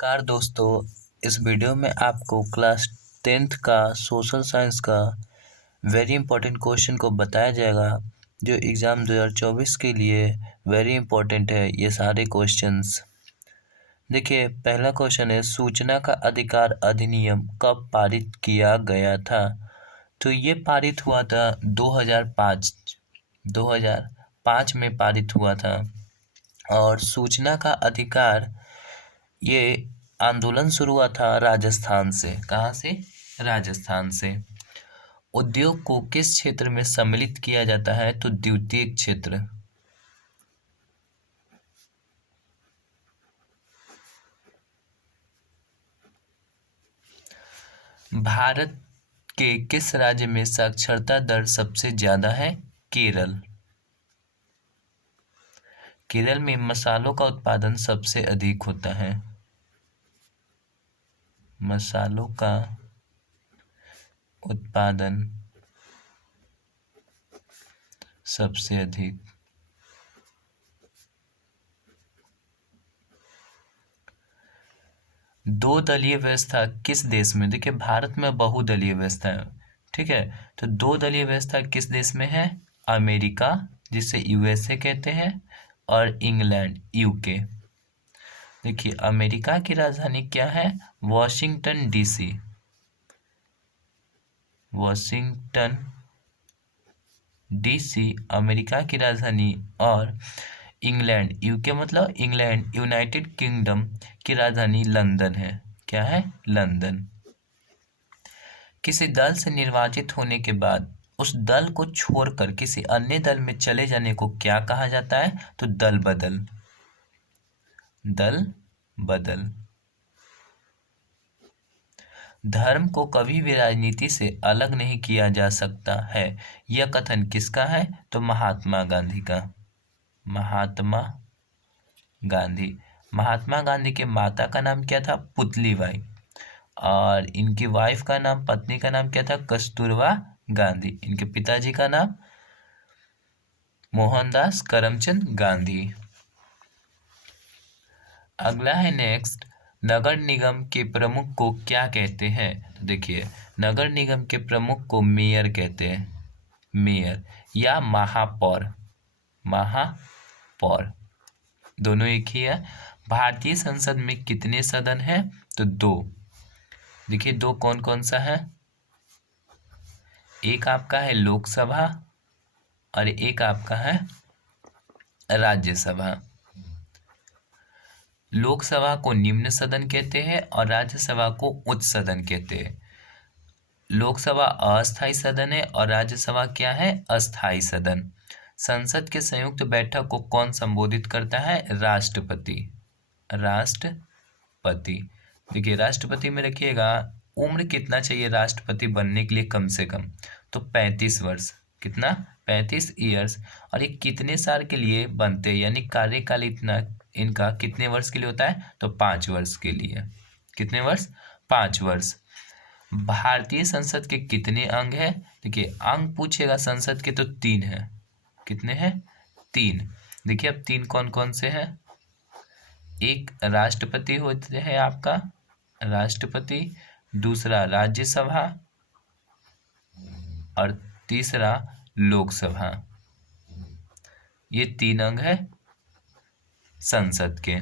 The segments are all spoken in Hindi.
नमस्कार दोस्तों। इस वीडियो में आपको क्लास 10th का सोशल साइंस का वेरी इंपॉर्टेंट क्वेश्चन को बताया जाएगा जो एग्ज़ाम 2024 के लिए वेरी इंपॉर्टेंट है। ये सारे क्वेश्चंस देखिए। पहला क्वेश्चन है, सूचना का अधिकार अधिनियम कब पारित किया गया था? तो ये पारित हुआ था 2005 में पारित हुआ था। और सूचना का अधिकार ये आंदोलन शुरू हुआ था राजस्थान से। कहाँ से? राजस्थान से। उद्योग को किस क्षेत्र में सम्मिलित किया जाता है? तो द्वितीयक क्षेत्र। भारत के किस राज्य में साक्षरता दर सबसे ज्यादा है? केरल। केरल में मसालों का उत्पादन सबसे अधिक होता है। मसालों का उत्पादन सबसे अधिक। दो दलीय व्यवस्था किस देश में? देखिए, भारत में बहुदलीय व्यवस्था है, ठीक है। तो दो दलीय व्यवस्था किस देश में है? अमेरिका, जिसे यूएसए कहते हैं, और इंग्लैंड, यूके। देखिए, अमेरिका की राजधानी क्या है? Washington DC. Washington DC America की राजधानी। और इंग्लैंड, यूके मतलब इंग्लैंड, यूनाइटेड किंगडम की राजधानी लंदन है। क्या है? लंदन। किसी दल से निर्वाचित होने के बाद उस दल को छोड़कर किसी अन्य दल में चले जाने को क्या कहा जाता है? तो दल बदल। दल बदल। धर्म को कभी भी राजनीति से अलग नहीं किया जा सकता है, यह कथन किसका है? तो महात्मा गांधी का। महात्मा गांधी। महात्मा गांधी के माता का नाम क्या था? पुतलीबाई। और इनकी वाइफ का नाम, पत्नी का नाम क्या था? कस्तूरबा गांधी। इनके पिताजी का नाम मोहनदास करमचंद गांधी। अगला है नेक्स्ट, नगर निगम के प्रमुख को क्या कहते हैं? तो देखिए, नगर निगम के प्रमुख को मेयर कहते हैं। मेयर या महापौर। महापौर दोनों एक ही है। भारतीय संसद में कितने सदन हैं? तो दो। देखिए, दो कौन कौन सा है? एक आपका है लोकसभा और एक आपका है राज्यसभा। लोकसभा को निम्न सदन कहते हैं और राज्यसभा को उच्च सदन कहते हैं। लोकसभा अस्थायी सदन है और राज्यसभा क्या है? अस्थायी सदन। संसद के संयुक्त बैठक को कौन संबोधित करता है? राष्ट्रपति। राष्ट्रपति। देखिए, राष्ट्रपति में रखिएगा उम्र कितना चाहिए राष्ट्रपति बनने के लिए? कम से कम तो 35 वर्ष। कितना? 35 ईयर्स। और ये कितने साल के लिए बनते हैं, यानी कार्यकाल इतना इनका कितने वर्ष के लिए होता है? तो 5 वर्ष के लिए। कितने वर्ष? 5 वर्ष। भारतीय संसद के कितने अंग है? देखिए, अंग पूछेगा संसद के तो 3 है। कितने हैं? 3। देखिए, अब 3 कौन कौन से हैं? एक राष्ट्रपति होते हैं आपका, राष्ट्रपति। दूसरा राज्यसभा और तीसरा लोकसभा। ये 3 अंग है संसद के।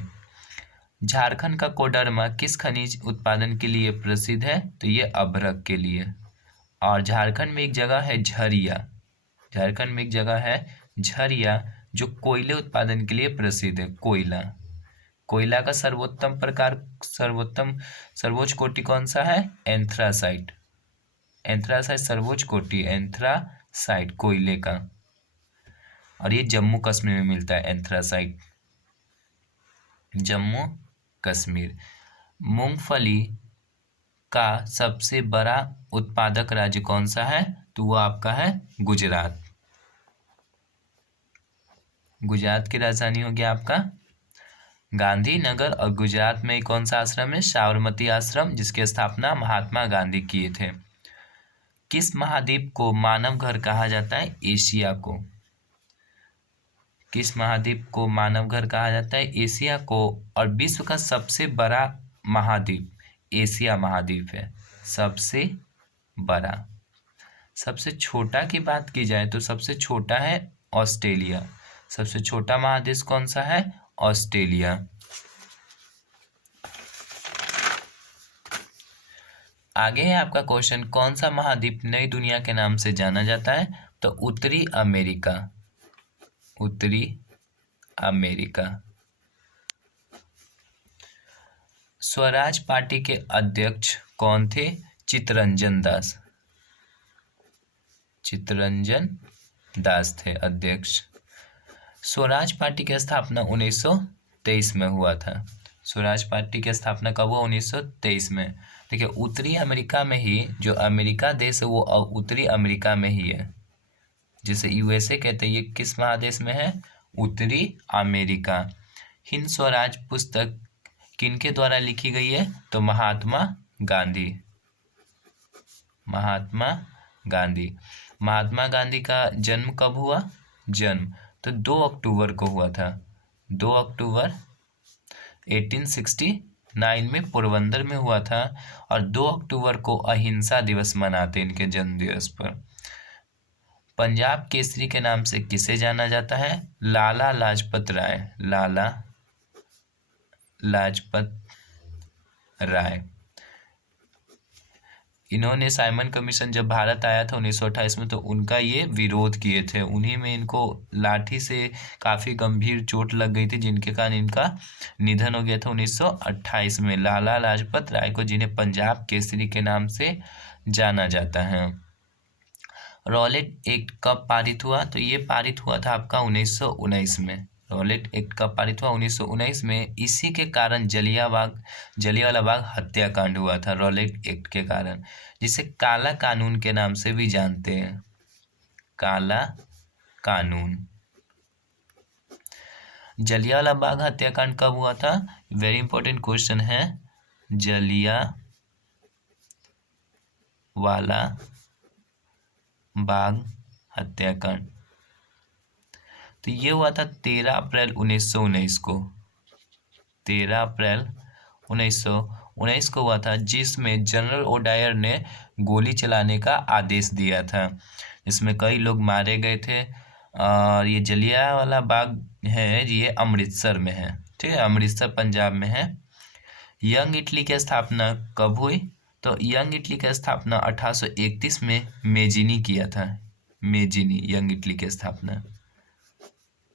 झारखंड का कोडरमा किस खनिज उत्पादन के लिए प्रसिद्ध है? तो ये अभ्रक के लिए। और झारखंड में एक जगह है झरिया। झारखंड में एक जगह है झरिया जो कोयले उत्पादन के लिए प्रसिद्ध है। कोयला। कोयला का सर्वोच्च कोटि कौन सा है? एंथ्रासाइट। एंथ्रासाइट सर्वोच्च कोटि, एंथ्रासाइट कोयले का। और ये जम्मू कश्मीर में मिलता है एंथ्रासाइट। जम्मू कश्मीर। मूंगफली का सबसे बड़ा उत्पादक राज्य कौन सा है? तो वो आपका है गुजरात। गुजरात की राजधानी हो गया आपका गांधीनगर। और गुजरात में कौन सा आश्रम है? साबरमती आश्रम, जिसकी स्थापना महात्मा गांधी किए थे। किस महाद्वीप को मानव घर कहा जाता है? एशिया को। किस महाद्वीप को मानव घर कहा जाता है? एशिया को। और विश्व का सबसे बड़ा महाद्वीप एशिया महाद्वीप है सबसे बड़ा। सबसे छोटा की बात की जाए तो सबसे छोटा है ऑस्ट्रेलिया। सबसे छोटा महादेश कौन सा है? ऑस्ट्रेलिया। आगे है आपका क्वेश्चन, कौन सा महाद्वीप नई दुनिया के नाम से जाना जाता है? तो उत्तरी अमेरिका। उत्तरी अमेरिका। स्वराज पार्टी के अध्यक्ष कौन थे? चित्तरंजन दास। चित्तरंजन दास थे अध्यक्ष। स्वराज पार्टी की स्थापना 1923 में हुआ था। स्वराज पार्टी की स्थापना कब हुआ? 1923 में। देखिए उत्तरी अमेरिका में ही, जो अमेरिका देश है वो उत्तरी अमेरिका में ही है, जिसे यूएसए कहते हैं। ये किस महादेश में है? उत्तरी अमेरिका। हिंद स्वराज पुस्तक किनके द्वारा लिखी गई है? तो महात्मा गांधी। महात्मा गांधी। महात्मा गांधी का जन्म कब हुआ? जन्म तो 2 अक्टूबर को हुआ था। 2 अक्टूबर 1869 में पोरबंदर में हुआ था। और 2 अक्टूबर को अहिंसा दिवस मनाते इनके जन्म दिवस पर। पंजाब केसरी के नाम से किसे जाना जाता है? लाला लाजपत राय। लाला लाजपत राय। इन्होंने साइमन कमीशन जब भारत आया था 1928 में, तो उनका ये विरोध किए थे। उन्हीं में इनको लाठी से काफ़ी गंभीर चोट लग गई थी, जिनके कारण इनका निधन हो गया था 1928 में। लाला लाजपत राय को, जिन्हें पंजाब केसरी के नाम से जाना जाता है। रॉलेट एक्ट कब पारित हुआ? तो ये पारित हुआ था आपका 1919 में। रॉलेट एक्ट कब पारित हुआ? 1919 में। इसी के कारण जलियांवाला बाग हत्याकांड हुआ था, रॉलेट एक्ट के कारण, जिसे काला कानून के नाम से भी जानते हैं। काला कानून। जलियांवाला बाग हत्याकांड कब हुआ था? वेरी इंपॉर्टेंट क्वेश्चन है। जलियांवाला बाग हत्याकांड तो ये हुआ था 13 अप्रैल 1919 को। 13 अप्रैल 1919 को हुआ था, जिसमें जनरल ओडायर ने गोली चलाने का आदेश दिया था, जिसमें कई लोग मारे गए थे। और ये जलियांवाला बाग है, ये अमृतसर में है। ठीक है, अमृतसर पंजाब में है। यंग इटली की स्थापना कब हुई? तो यंग इटली की स्थापना 1831 में मेजिनी किया था। मेजिनी, यंग इटली की स्थापना।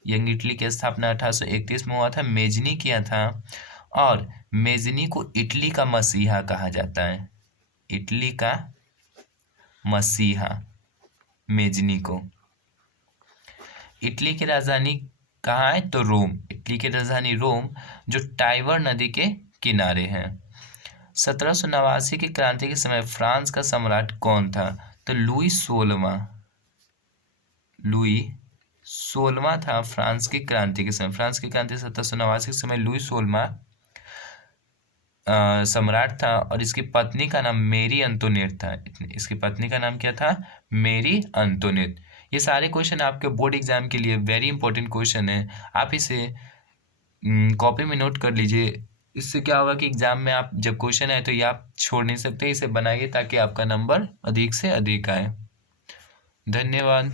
यंग इटली की स्थापना 1831 में हुआ था, मेजनी किया था। और मेजनी को इटली का मसीहा कहा जाता है। इटली का मसीहा मेजनी को। इटली की राजधानी कहाँ है? तो रोम। इटली की राजधानी रोम, जो टाइबर नदी के किनारे है। 1789 की क्रांति के समय फ्रांस का सम्राट कौन था? तो लुई 16वां था फ्रांस की क्रांति के समय। फ्रांस की क्रांति 1789 के समय लुई 16वां सम्राट था। और इसकी पत्नी का नाम मेरी अंतोनेट था। इसकी पत्नी का नाम क्या था? मेरी अंतोनेट। ये सारे क्वेश्चन आपके बोर्ड एग्जाम के लिए वेरी इंपॉर्टेंट क्वेश्चन है। आप इसे कॉपी में नोट कर लीजिए। इससे क्या होगा कि एग्जाम में आप जब क्वेश्चन आए तो ये आप छोड़ नहीं सकते, इसे बनाइए ताकि आपका नंबर अधिक से अधिक आए। धन्यवाद।